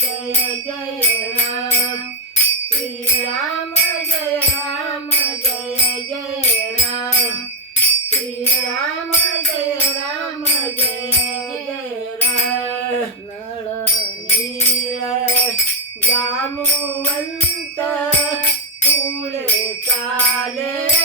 जय जय राम. श्री राम जय राम जय जय राम. श्रीराम जय राम जय जय राम. नळ नीळ जामुवंत पुढे चाले.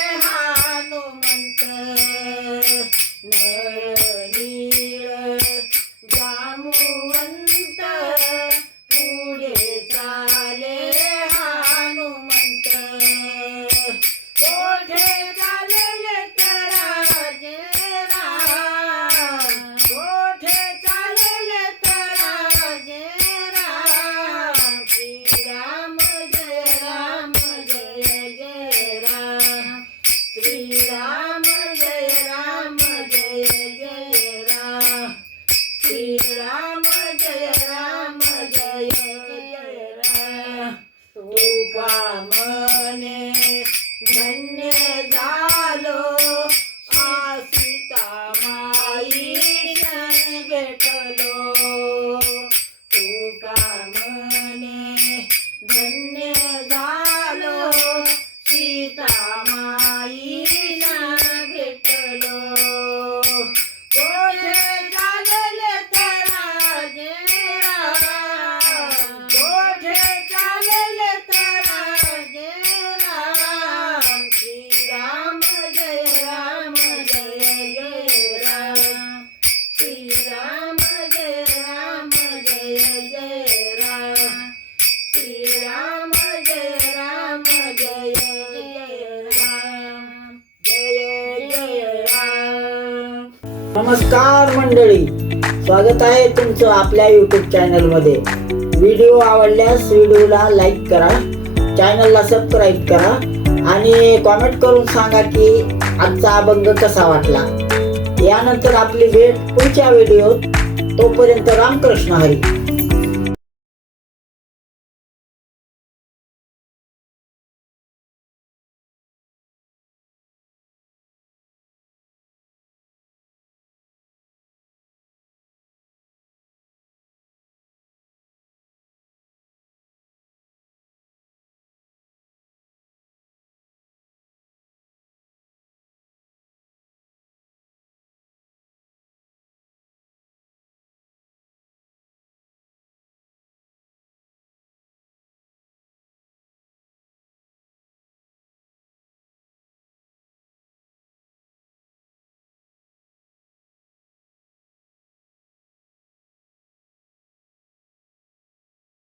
नमस्कार मंडळी. स्वागत आहे तुमचं आपल्या यूट्यूब चॅनलमध्ये व्हिडिओ आवडल्यास व्हिडिओला लाईक करा चॅनलला सबस्क्राईब करा आणि कॉमेंट करून सांगा की आजचा अभंग कसा वाटला. यानंतर आपली भेट पुढच्या व्हिडिओ तोपर्यंत रामकृष्ण हरी.